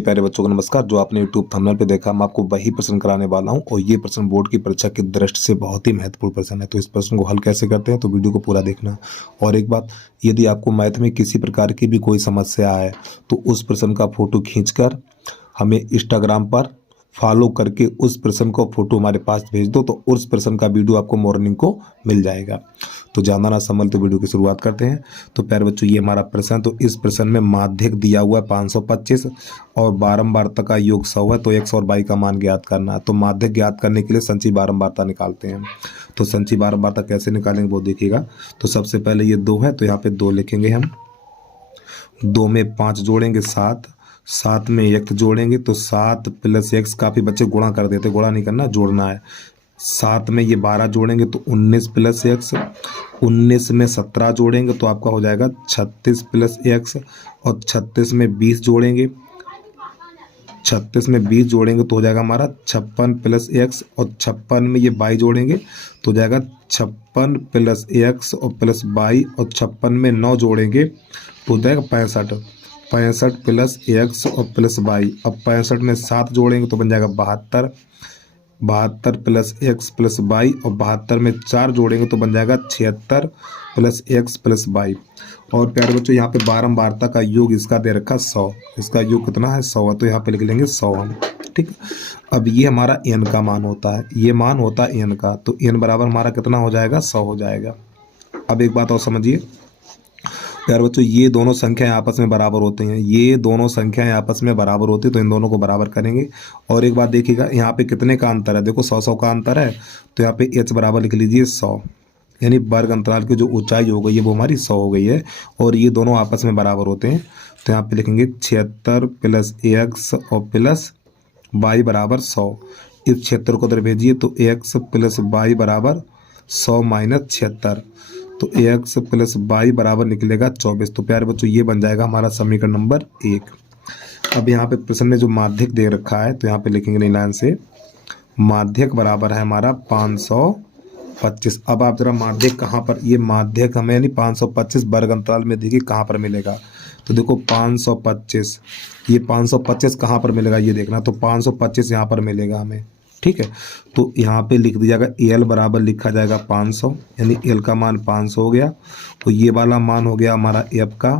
सभी प्यारे बच्चों को नमस्कार। जो आपने यूट्यूब थंबनेल पे देखा, मैं आपको वही प्रश्न कराने वाला हूं और ये प्रश्न बोर्ड की परीक्षा की दृष्टि से बहुत ही महत्वपूर्ण प्रश्न है। तो इस प्रश्न को हल कैसे करते हैं तो वीडियो को पूरा देखना। और एक बात, यदि आपको मैथ में किसी प्रकार की भी कोई समस्या है तो उस प्रश्न का फोटो खींचकर हमें इंस्टाग्राम पर फॉलो करके उस प्रश्न को फोटो हमारे पास भेज दो, तो उस प्रश्न का वीडियो आपको मॉर्निंग को मिल जाएगा। तो ज़्यादा ना समझ तो वीडियो की शुरुआत करते हैं। तो प्यारे बच्चों, ये हमारा प्रश्न है। तो इस प्रश्न में माध्यक दिया हुआ है 525 और बारंबारता का योग 100 है। तो x और y का मान ज्ञात करना है। तो माध्यक ज्ञात करने के लिए संचयी बारंबारता निकालते हैं। तो संचयी बारंबारता कैसे निकालेंगे वो देखिएगा। तो सबसे पहले ये 2 है तो यहाँ पे 2 लिखेंगे हम। 2 में 5 जोड़ेंगे 7, 7 में 1 जोड़ेंगे तो 7 + x। काफ़ी बच्चे गुणा कर देते, गुणा नहीं करना, जोड़ना है। 7 में ये 12 जोड़ेंगे तो 19 + x। 19 में 17 जोड़ेंगे तो आपका हो जाएगा 36 + x। और 36 में 20 जोड़ेंगे, 36 में 20 जोड़ेंगे तो हो जाएगा हमारा 56 + x। और 56 में ये 22 जोड़ेंगे तो हो जाएगा 56 + x और प्लस 22। और 56 में 9 जोड़ेंगे तो हो जाएगा 65। 65 + x और प्लस 22। अब 65 में 7 जोड़ेंगे तो बन जाएगा 72। 72 + x प्लस 22। और 72 में 4 जोड़ेंगे तो बन जाएगा 76 + x प्लस 22। और प्यारे बच्चों, यहाँ पे बारंबारता का योग इसका दे रखा 100। इसका योग कितना है? 100 है। तो यहाँ पे लिख लेंगे 100 हम। ठीक है। अब ये हमारा n का मान होता है, ये मान होता है n का। तो n बराबर हमारा कितना हो जाएगा? 100 हो जाएगा। अब एक बात और समझिए प्यारे बच्चों, ये दोनों संख्याएं आपस में बराबर होती हैं। ये दोनों संख्याएं आपस में बराबर होती है तो इन दोनों को बराबर करेंगे। और एक बात देखिएगा, यहाँ पे कितने का अंतर है? देखो 100 का अंतर है। तो यहाँ पे h बराबर लिख लीजिए 100, यानी वर्ग अंतराल की जो ऊंचाई हो गई है वो हमारी 100 हो गई है। और ये दोनों आपस में बराबर होते हैं। तो यहाँ पे लिखेंगे 76 + x और प्लस y बराबर 100। इस 76 को उधर भेजिए तो x + y बराबर 100 - 76। तो x + y बराबर निकलेगा 24। तो प्यारे बच्चों, ये बन जाएगा हमारा समीकरण नंबर 1। अब यहाँ पे प्रश्न में जो माध्यक दे रखा है तो यहाँ पे लिखेंगे नई लाइन से, माध्यक बराबर है हमारा 525। अब आप जरा माध्यक कहाँ पर, ये माध्यक हमें यानी 525 वर्ग अंतराल में देखिए कहाँ पर मिलेगा। तो देखो 525, ये 525 कहाँ पर मिलेगा ये देखना। तो 525 यहाँ पर मिलेगा हमें। ठीक है। तो यहाँ पे लिख दिया जाएगा एल बराबर लिखा जाएगा 500, यानी एल का मान 500 हो गया। तो ये वाला मान हो गया हमारा एफ का,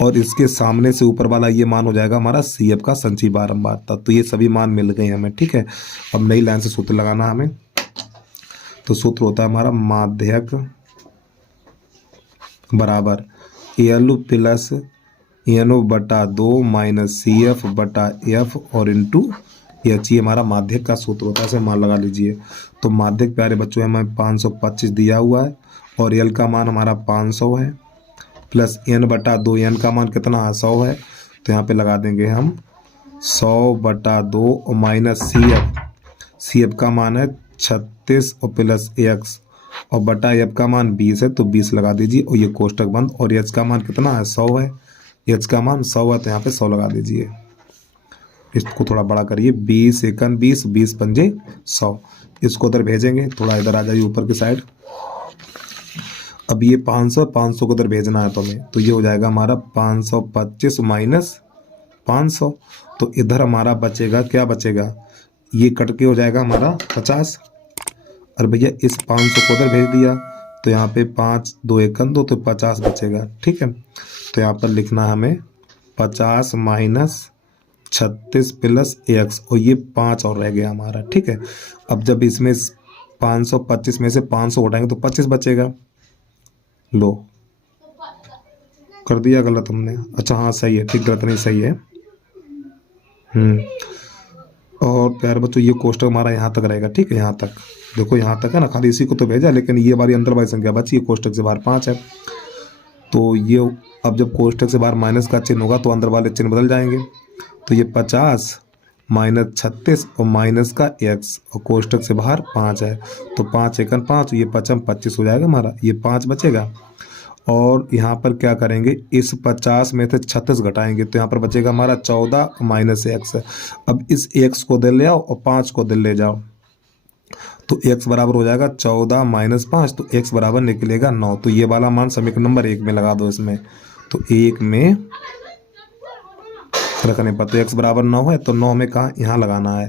और इसके सामने से ऊपर वाला ये मान हो जाएगा हमारा सी एफ का संचयी बारंबारता। तो ये सभी मान मिल गए हमें। ठीक है। अब नई लाइन से सूत्र लगाना हमें। तो सूत्र होता है हमारा माध्यक बराबर एल प्लस एनो बटा 2 माइनस सी एफ बटा एफ और इंटू एच। ये हमारा माध्यक का सूत्र होता है, ऐसे मान लगा लीजिए। तो माध्यक प्यारे बच्चों हमें 525 दिया हुआ है और एल का मान हमारा 500 है, प्लस एन बटा 2, एन का मान कितना है? 100 है। तो यहाँ पे लगा देंगे हम 100 बटा 2 और minus C F. C F का मान है 36 और प्लस एक्स और बटा एफ का मान 20 है। तो 20 लगा दीजिए और ये कोष्टक बंद। और एच का मान कितना है? 100 है। एच का मान 100 है तो यहाँ पे 100 लगा दीजिए। इसको थोड़ा बड़ा करिए, 20 एकन 20, 20 पंजे 100। इसको उधर भेजेंगे, थोड़ा इधर आ जाइए ऊपर की साइड। अब ये 500 500 को उधर भेजना है तो हमें, तो ये हो जाएगा हमारा 525 माइनस 500। तो इधर हमारा बचेगा, क्या बचेगा? ये कट के हो जाएगा हमारा 50। और भैया इस 500 को उधर भेज दिया तो यहाँ पे 5 2 एकन 2 तो 50 बचेगा। ठीक है। तो यहाँ पर लिखना है हमें 50 माइनस 36 + x, और ये 5 और रह गया हमारा। ठीक है। अब जब इसमें 525 में से 500 उठाएंगे तो 25 बचेगा। लो, कर दिया गलत हमने। अच्छा हाँ सही है, ठीक गलत नहीं सही है। और प्यारे बच्चों, ये कोष्टक हमारा यहाँ तक रहेगा। ठीक है, यहाँ तक देखो, यहाँ तक है ना, खाली इसी को तो भेजा, लेकिन ये हमारी अंदर वाली संख्या बची है, कोष्टक से बाहर 5 है। तो ये अब जब कोष्टक से बाहर माइनस का चिन्ह होगा तो अंदर वाले चिन्ह बदल जाएंगे। तो ये 50 माइनस 36 और माइनस का x और कोष्टक से बाहर 5 है। तो 5 एकन 5, ये 5 25 हो जाएगा हमारा। ये 5 बचेगा। और यहाँ पर क्या करेंगे, इस 50 में से 36 घटाएंगे तो यहाँ पर बचेगा हमारा 14 माइनस x। अब इस x को दिल ले आओ और 5 को दिल ले जाओ तो x बराबर हो जाएगा 14 माइनस 5। तो x बराबर निकलेगा 9। तो ये वाला मान समीकरण नंबर 1 में लगा दो इसमें। तो 1 में रखने पर। तो x बराबर 9 है तो 9 हमें कहाँ यहाँ लगाना है,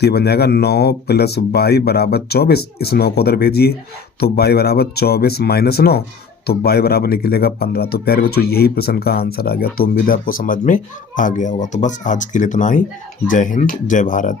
तो ये बन जाएगा 9 + y बराबर 24। इस 9 को उधर भेजिए तो y बराबर 24 - 9, तो y बराबर निकलेगा 15। तो प्यारे बच्चों यही प्रश्न का आंसर आ गया। तो उम्मीद है आपको समझ में आ गया होगा। तो बस आज के लिए इतना ही। जय हिंद, जय भारत।